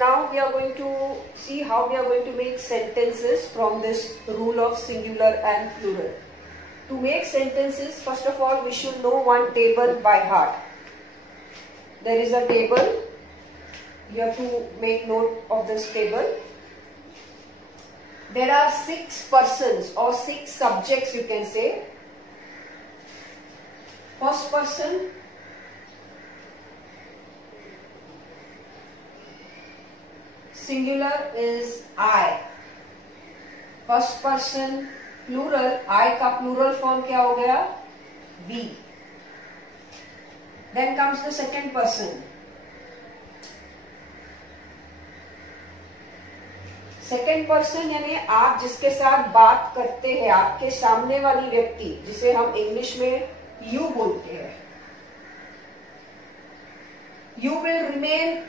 now we are going to see how we are going to make sentences from this rule of singular and plural. To make sentences, first of all, we should know one table by heart. There is a table. You have to make note of this table. There are 6 persons or 6 subjects, you can say. First person, singular is I. First person plural, I का plural form क्या हो गया? We. Then comes the second person. Second person यानी आप जिसके साथ बात करते हैं, आपके सामने वाली व्यक्ति, जिसे हम इंग्लिश में यू बोलते हैं. You will remain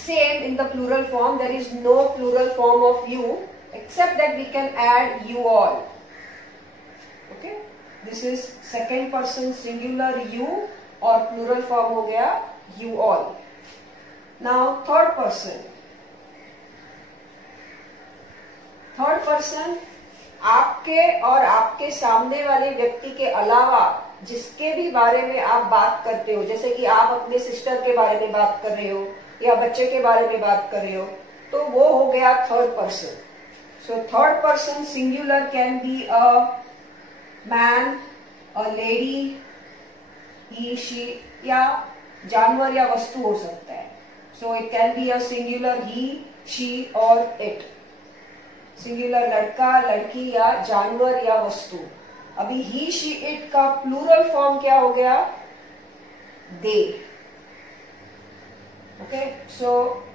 same in the plural form. There is no plural form of you except that we can add you all. Okay, this is second person singular you और plural form हो गया you all. Now third person. Third person आपके और आपके सामने वाले व्यक्ति के अलावा जिसके भी बारे में आप बात करते हो, जैसे कि आप अपने सिस्टर के बारे में बात कर रहे हो या बच्चे के बारे में बात कर रहे हो, तो वो हो गया third person. So third person singular can be a man, a lady, he, she, या जानवर या वस्तु हो सकता है. So it can be a singular he, she और इट. सिंगुलर लड़का, लड़की या जानवर या वस्तु. अभी ही, शी, इट का प्लूरल फॉर्म क्या हो गया? They. Okay, so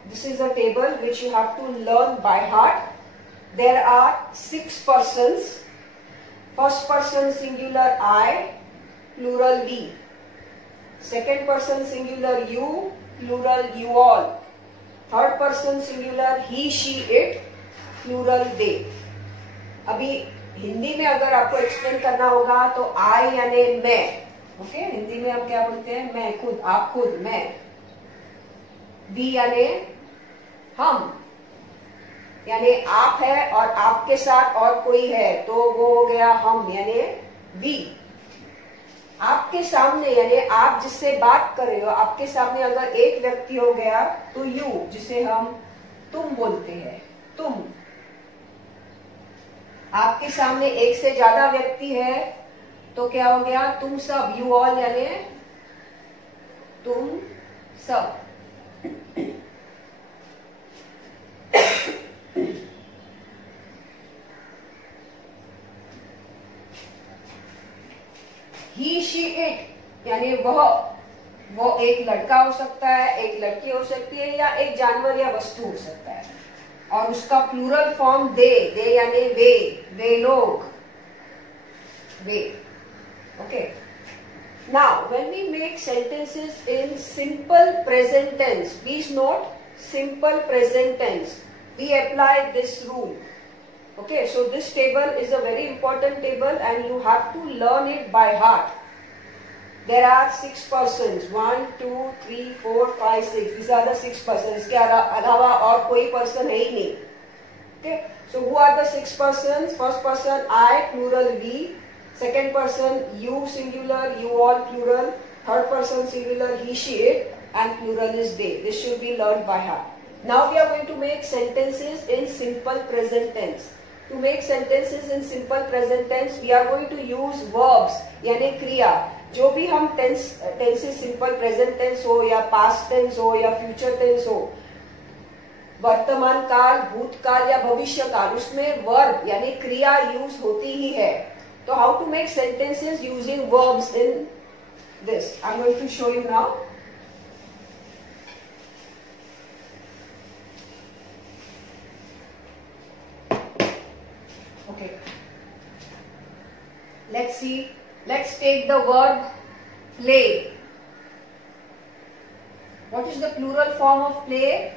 this is a table which you have to learn by heart. There are 6 persons. First person singular I, plural we. Second person singular you, plural you all. Third person singular he, she, it, plural they. अभी हिंदी में अगर आपको explain करना होगा तो आई यानी मैं. Okay, Hindi में हम क्या बोलते हैं? मैं, खुद, आप खुद, मैं. वी यानी हम, यानी आप है और आपके साथ और कोई है तो वो हो गया हम यानी वी. आपके सामने यानी आप जिससे बात कर रहे हो, आपके सामने अगर एक व्यक्ति हो गया तो यू, जिसे हम तुम बोलते हैं, तुम. आपके सामने एक से ज्यादा व्यक्ति है तो क्या हो गया? तुम सब, यू ऑल यानी तुम सब. ही, शी, इट यानी वो एक लड़का हो सकता है, एक लड़की हो सकती है या एक जानवर या वस्तु हो सकता है. और उसका प्लूरल फॉर्म दे यानी वे लोग, वे. Okay, now when we make sentences in simple present tense, please note simple present tense, we apply this rule. Okay, so this table is a very important table and you have to learn it by heart. There are 6 persons, 1, 2, 3, 4, 5, 6. These are the 6 persons. इसके अलावा और कोई person है ही नहीं. Okay, so who are the 6 persons? First person I, plural we. Second person you, singular, you all, plural. Third person singular, he, she, it, and plural is they. This should be learned by heart. Now we are going to make sentences in simple present tense. To make sentences in simple present tense, we are going to use verbs यानी क्रिया. जो भी हम tenses simple present tense हो या past tense हो या future tense हो, वर्तमान काल, भूतकाल या भविष्य काल, उसमें वर्ब यानी क्रिया यूज होती ही है. तो how to make sentences using verbs in this, I am going to show you now. Okay, let's see. Let's take the verb play. What is the plural form of play?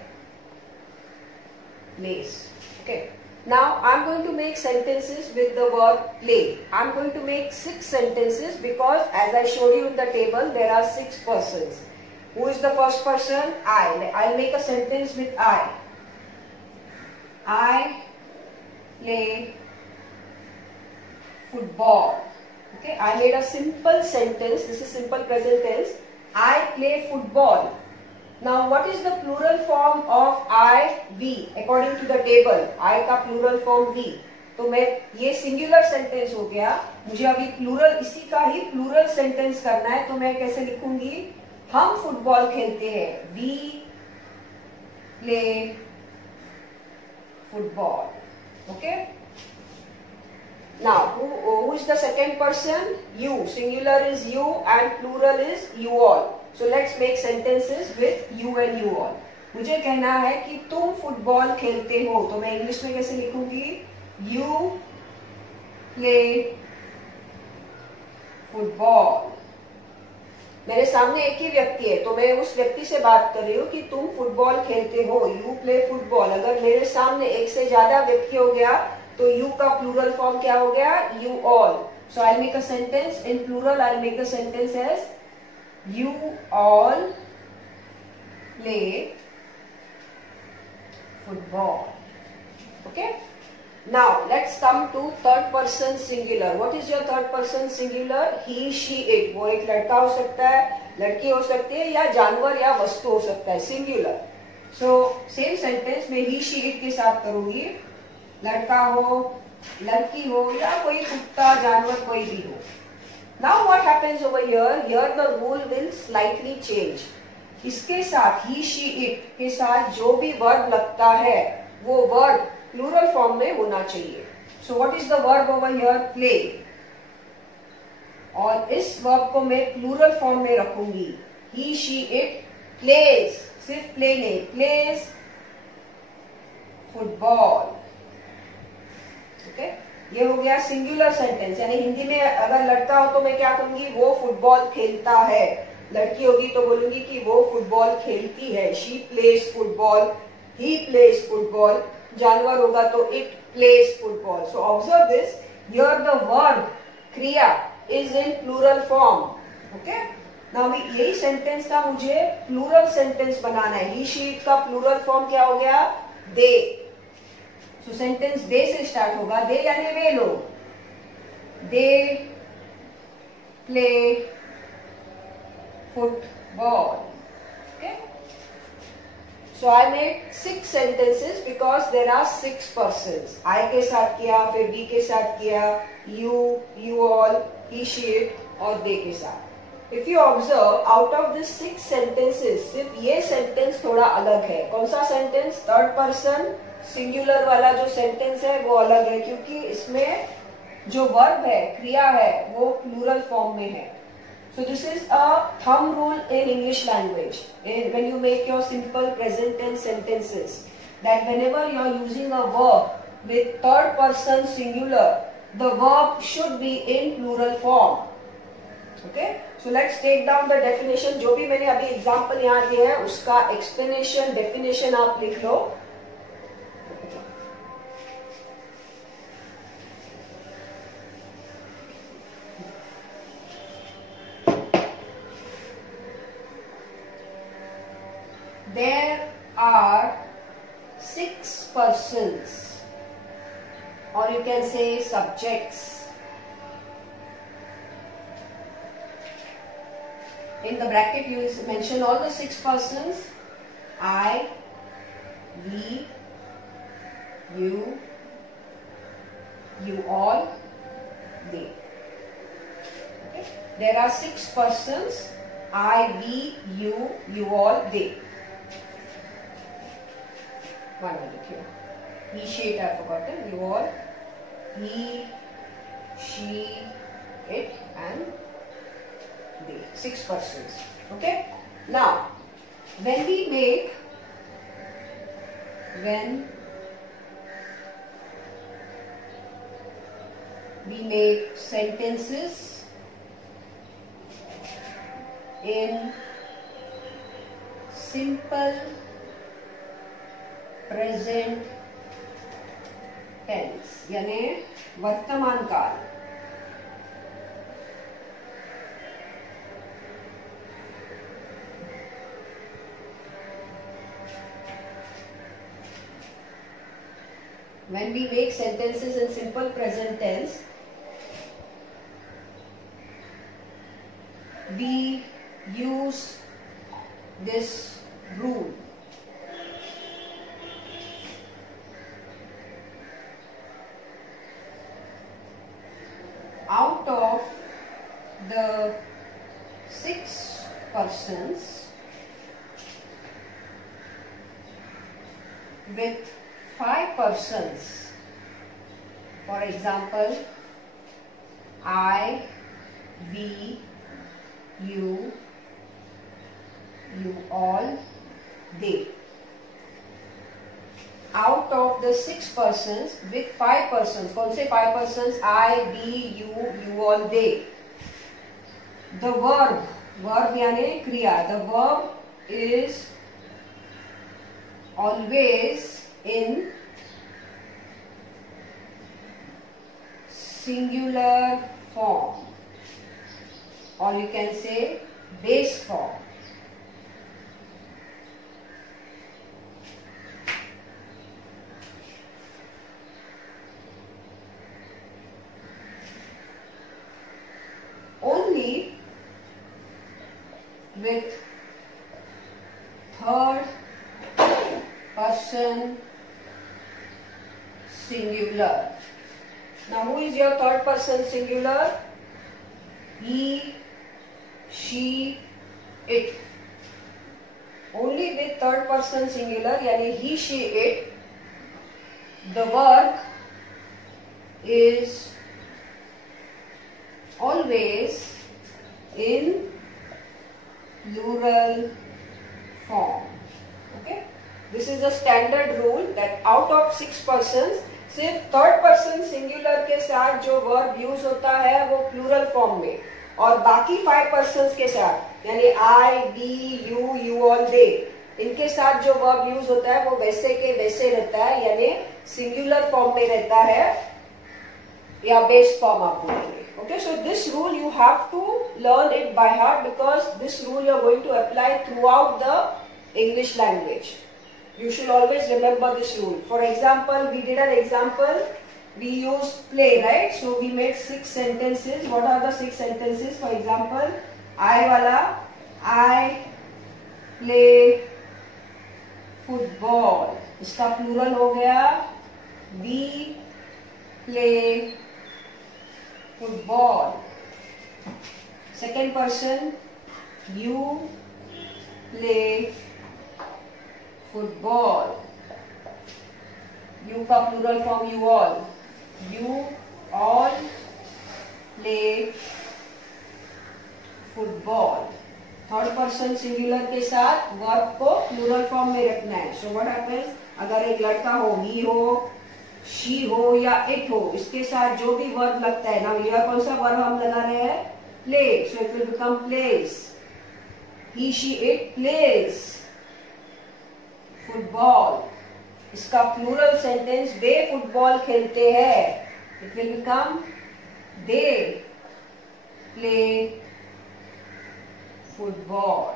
Plays. Okay, now I'm going to make sentences with the verb play. I'm going to make 6 sentences because as I showed you in the table there are 6 persons. Who is the first person? I. I'll make a sentence with I. I play football. Okay, I made a simple sentence. This is simple present tense. I play football. Now, what is the plural form of I? We. According to the table, I का plural form we. तो मैं ये singular sentence हो गया. मुझे अभी plural इसी का ही प्लूरल सेंटेंस करना है. तो मैं कैसे लिखूंगी? हम फुटबॉल खेलते हैं. We play football. Okay. Now, who is the second person? You. Singular is you and plural is you all. So let's make sentences with you and you all. मुझे कहना है कि तुम फुटबॉल खेलते हो. तो मैं इंग्लिश में कैसे लिखूंगी? You play football. मेरे सामने एक ही व्यक्ति है, तो मैं उस व्यक्ति से बात कर रही हूँ कि तुम फुटबॉल खेलते हो. You play football. अगर मेरे सामने एक से ज्यादा व्यक्ति हो गया तो you का प्लूरल फॉर्म क्या हो गया? You all. So I'll make a sentence in plural. I'll make the sentence as you all play football. Okay. Now let's come to third person singular. What is your third person singular? He, she, it. वो एक लड़का हो सकता है, लड़की हो सकती है, या जानवर या वस्तु हो सकता है. सिंगुलर. So same sentence में he, she, it के साथ करूंगी. लड़का हो, लड़की हो, या कोई कुत्ता, जानवर कोई भी हो. Now what happens over here? Here the rule will slightly change. इसके साथ he, she, it के साथ जो भी वर्ब लगता है वो वर्ब प्लूरल फॉर्म में होना चाहिए. So what is the verb over here? Play. और इस वर्ब को मैं प्लूरल फॉर्म में रखूंगी. He, she, it plays. सिर्फ प्ले नहीं, plays फुटबॉल. ओके, ये हो गया सिंगुलर सेंटेंस. यानी हिंदी में अगर लड़का हो तो मैं क्या कहूंगी? वो फुटबॉल खेलता है. लड़की होगी तो बोलूंगी कि वो फुटबॉल खेलती है. She plays football, he plays football. जानवर होगा तो it plays football. So observe this. Here the verb क्रिया is in plural form. Okay, now यही सेंटेंस का मुझे प्लूरल सेंटेंस बनाना है. ही, शी, इट का प्लूरल फॉर्म क्या हो गया? दे. सो सेंटेंस दे से स्टार्ट होगा. दे यानी वे लोग. They play football. Okay, so I made 6 sentences because there are 6 persons. I के साथ किया, फिर we के साथ किया, you, you all, he, she, it और they के साथ. If you observe, out of these 6 sentences, सिर्फ ये सेंटेंस थोड़ा अलग है. कौन सा सेंटेंस? थर्ड पर्सन सिंगुलर वाला जो सेंटेंस है वो अलग है, क्योंकि इसमें जो वर्ब है, क्रिया है, वो प्लूरल फॉर्म में है. So this is a thumb rule in English language. When you make your simple present tense sentences, that whenever you are using a verb with third person singular, the verb should be in plural form. Okay? So let's take down the definition. जो भी मैंने अभी example यहाँ दिए हैं, उसका explanation, definition आप लिख लो. There are 6 persons, or you can say subjects, in the bracket you will mention all the 6 persons. I, we, you, you all, they. Okay? There are 6 persons. I, we, you all, they. One minute here. He, she, it, I have forgotten. You all. He, she, it, and they. 6 persons. Okay. Now, when we make sentences in simple present tense यानी वर्तमान काल, when we make sentences in simple present tense, we use this rule. Out of the 6 persons with 5 persons, for example, I, we, you all, they. Out of the 6 persons with 5 persons, कौन से 5 persons? I, we, you all, they. The verb यानी क्रिया, the verb is always in singular form, or you can say base form. Only with third person singular. Now who is your third person singular? He, she, it. Only with third person singular यानी he, she, it, the verb is always in plural form. Okay, this is a standard rule that out of 6 persons सिर्फ third person singular के साथ जो verb use होता है वो plural form में, और बाकी 5 पर्सन्स के साथ यानी आई, वी, यू ऑल, दे, इनके साथ जो वर्ब यूज होता है वो वैसे के वैसे रहता है, यानी सिंगुलर फॉर्म में रहता है या बेस फॉर्म आप बोलेंगे. Okay, so this rule you have to learn it by heart because this rule you are going to apply throughout the English language. You should always remember this rule. For example, we did an example. We used play, right? So we made 6 sentences. What are the 6 sentences? For example, I wala, I play football. इसका plural हो गया. We play football. Second person, you play football. You का plural form you all. You all play football. Third person singular के साथ verb को plural form में रखना है. सो व्हाट हैपेंस, अगर एक लड़का हो, ही हो, शी हो या इट हो, इसके साथ जो भी वर्ब लगता है ना, यह कौन सा वर्ब हम लगा रहे हैं? Play. So it will become place. He, she, it place football. इसका प्लूरल सेंटेंस वे फुटबॉल खेलते हैं. It will become they play football.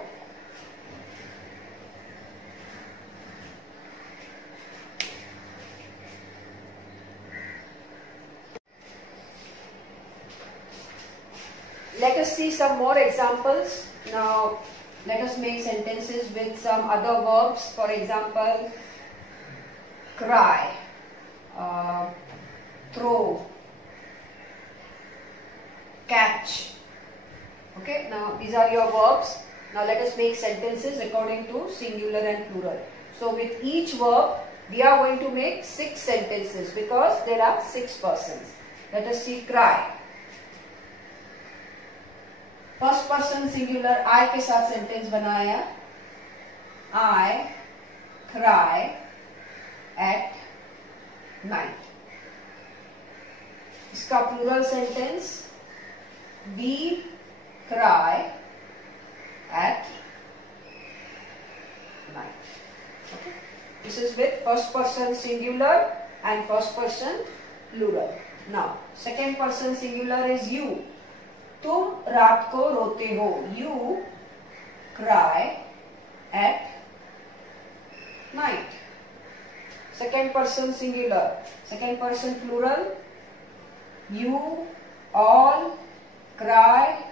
Let us see some more examples. Now, let us make sentences with some other verbs. For example, cry, throw, catch. Okay, now these are your verbs. Now let us make sentences according to singular and plural. So with each verb, we are going to make 6 sentences because there are 6 persons. Let us see cry. First person singular I के साथ sentence बनाया. I cry at night. इसका plural sentence we cry at night. Okay, this is with first person singular and first person plural. Now second person singular is you. तुम रात को रोते हो. You cry at night. Second person singular. Second person plural. You all cry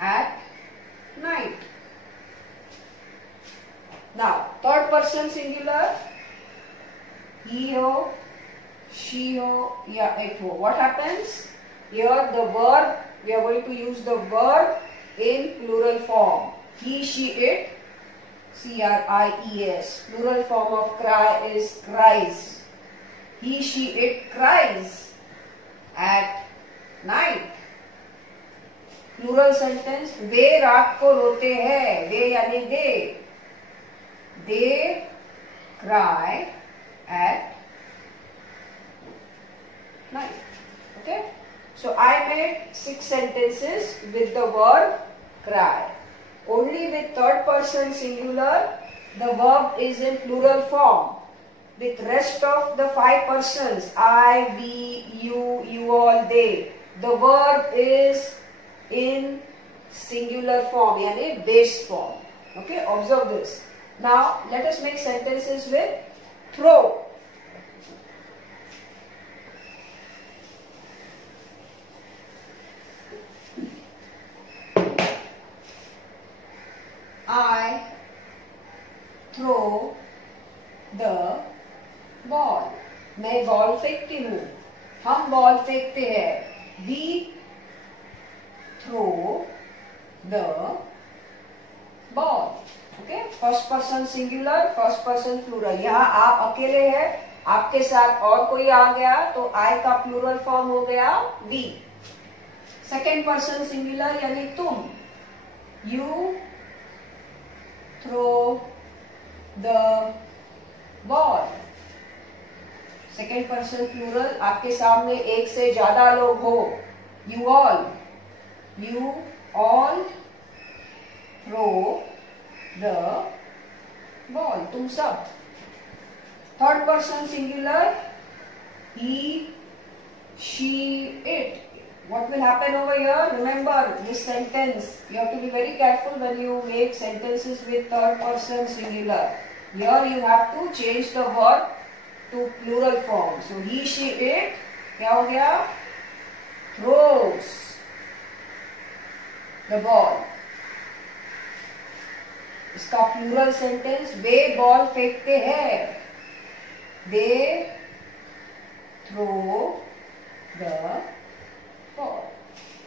at night. Now, third person singular. He ho, she ho, ya it ho. What happens? Here the verb, we are going to use the verb in plural form. He, she, it, C-R-I-E-S. Plural form of cry is cries. He, she, it cries at night. Plural sentence, वे रात को रोते हैं. वे यानी they. They cry at night. Okay? So I made 6 sentences with the word cry. Only with third person singular, the verb is in plural form. With rest of the 5 persons, I, we, you all, they, the verb is in singular form, yani base form. Okay, observe this. Now, let us make sentences with throw. I throw the ball. मैं ball फेंकती हूँ. हम ball फेंकते हैं. We throw the ball. Okay? First person singular, first person plural. यहाँ आप अकेले हैं, आपके साथ और कोई आ गया तो I का plural form हो गया we. Second person singular यानी तुम. You throw the ball. Second person plural, आपके सामने एक से ज्यादा लोग हो. You all throw the ball. तुम सब. Third person singular, he, she, it. What will happen over here? Remember this sentence. You have to be very careful when you make sentences with third person singular. Here you have to change the verb to plural form. So he, she, it. क्या हो गया? Throws the ball. इसका plural sentence, वे ball फेंकते हैं. They throw the ball.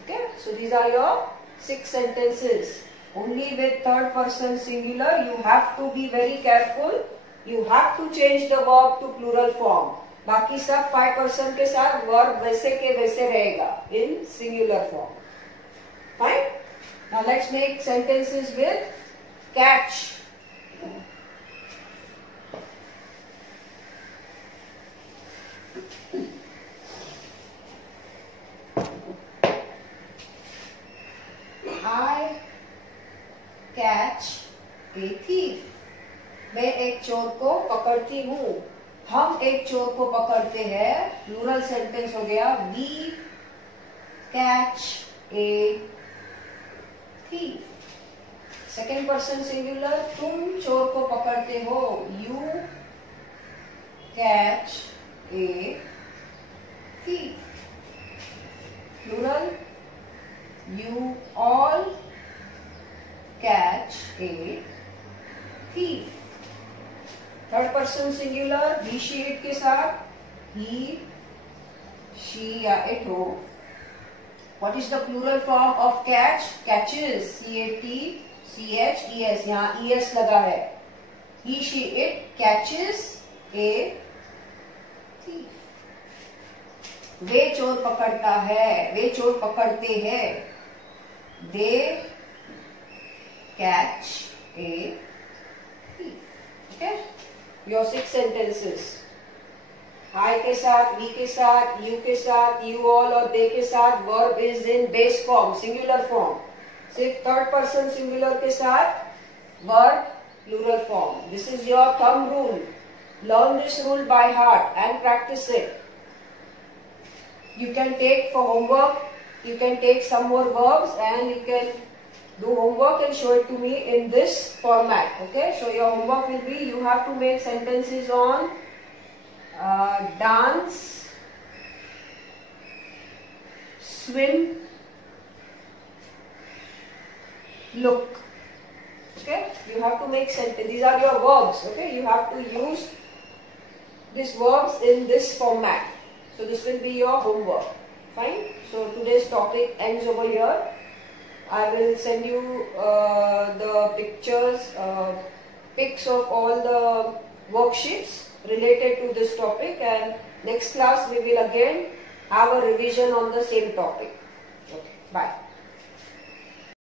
Okay, so these are your 6 sentences. Only with third person singular, you have to be very careful. You have to change the verb to plural form. बाकी सब 5 person के साथ verb वैसे के वैसे रहेगा in singular form. Fine? Now let's make sentences with catch. I catch a thief. मैं एक चोर को पकड़ती हूँ. हम एक चोर को पकड़ते हैं. प्लूरल सेंटेंस हो गया we catch a thief. Second person singular, तुम चोर को पकड़ते हो. You catch a thief. Plural, you all catch a thief. Third person singular, he, she, it के साथ he, she या it हो. What is the plural form of catch? Catches. C-A-T-C-H-E-S. यहाँ E-S लगा है. He, she, it catches a thief. वे चोर पकड़ता है. वे चोर पकड़ते हैं. They catch a thief. Okay? Your 6 sentences. I के साथ, we के साथ, you के साथ, you all और they के साथ verb is in base form, singular form. सिर्फ third person singular के साथ verb plural form. This is your thumb rule. Learn this rule by heart and practice it. You can take for homework, you can take some more verbs and you can do homework and show it to me in this format. Okay, so your homework will be, you have to make sentences on dance, swim, look. Okay, you have to make sentences. These are your verbs. Okay, you have to use these verbs in this format. So this will be your homework. Fine. So today's topic ends over here. I will send you the pictures, pics of all the worksheets related to this topic, and next class we will again have a revision on the same topic. Okay, bye.